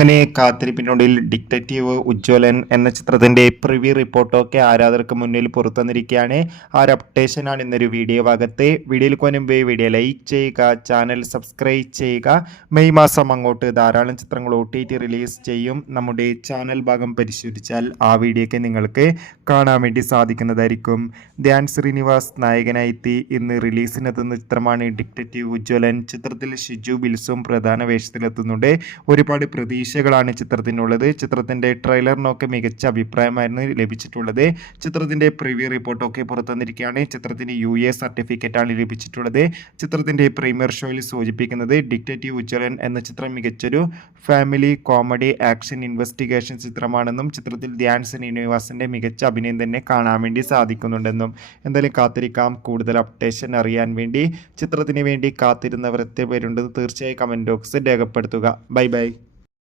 അങ്ങനെ കാത്തിരിപ്പിനുള്ളിൽ ഡിറ്റക്റ്റീവ് ഉജ്ജ്വലൻ എന്ന ചിത്രത്തിന്റെ പ്രിവ്യൂ റിപ്പോർട്ടൊക്കെ ആരാധകർക്ക് മുന്നിൽ പുറത്തുവന്നിരിക്കുകയാണ്. ആ ഒരു അപ്ഡേഷനാണ് ഇന്നൊരു വീഡിയോ ഭാഗത്ത്. വീഡിയോയിൽ മുൻപ് വീഡിയോ ലൈക്ക് ചെയ്യുക, ചാനൽ സബ്സ്ക്രൈബ് ചെയ്യുക. മെയ് മാസം അങ്ങോട്ട് ധാരാളം ചിത്രങ്ങൾ OTT റിലീസ് ചെയ്യും. നമ്മുടെ ചാനൽ ഭാഗം പരിശോധിച്ചാൽ ആ വീഡിയോയ്ക്ക് നിങ്ങൾക്ക് കാണാൻ വേണ്ടി സാധിക്കുന്നതായിരിക്കും. ധ്യാൻ ശ്രീനിവാസ് നായകനായി ഇന്ന് റിലീസിനെത്തുന്ന ചിത്രമാണ് ഡിറ്റക്റ്റീവ് ഉജ്ജ്വലൻ. ചിത്രത്തിൽ ഷിജു ബിൽസും പ്രധാന വേഷത്തിലെത്തുന്നുണ്ട്. ഒരുപാട് പ്രതീക്ഷകളാണ് ചിത്രത്തിനുള്ളത്. ചിത്രത്തിൻ്റെ ട്രെയിലറിനൊക്കെ മികച്ച അഭിപ്രായമായിരുന്നു ലഭിച്ചിട്ടുള്ളത്. ചിത്രത്തിൻ്റെ പ്രിവ്യൂ റിപ്പോർട്ടൊക്കെ പുറത്തുവന്നിരിക്കുകയാണ്. ചിത്രത്തിന് UA സർട്ടിഫിക്കറ്റാണ് ലഭിച്ചിട്ടുള്ളത്. ചിത്രത്തിൻ്റെ പ്രീമിയർ ഷോയിൽ സൂചിപ്പിക്കുന്നത് ഡിറ്റക്റ്റീവ് ഉജ്ജ്വലൻ എന്ന ചിത്രം മികച്ചൊരു ഫാമിലി കോമഡി ആക്ഷൻ ഇൻവെസ്റ്റിഗേഷൻ ചിത്രമാണെന്നും ചിത്രത്തിൽ ധ്യാൻ ശ്രീനിവാസിൻ്റെ മികച്ച അഭിനയം തന്നെ കാണാൻ വേണ്ടി സാധിക്കുന്നുണ്ടെന്നും. എന്തായാലും കാത്തിരിക്കാം. കൂടുതൽ അപ്ഡേഷൻ അറിയാൻ വേണ്ടി ചിത്രത്തിന് വേണ്ടി കാത്തിരുന്നവർ എത്ര പേരുണ്ടെന്ന് തീർച്ചയായും കമൻറ്റ് ബോക്സിൽ രേഖപ്പെടുത്തുക. Bye bye.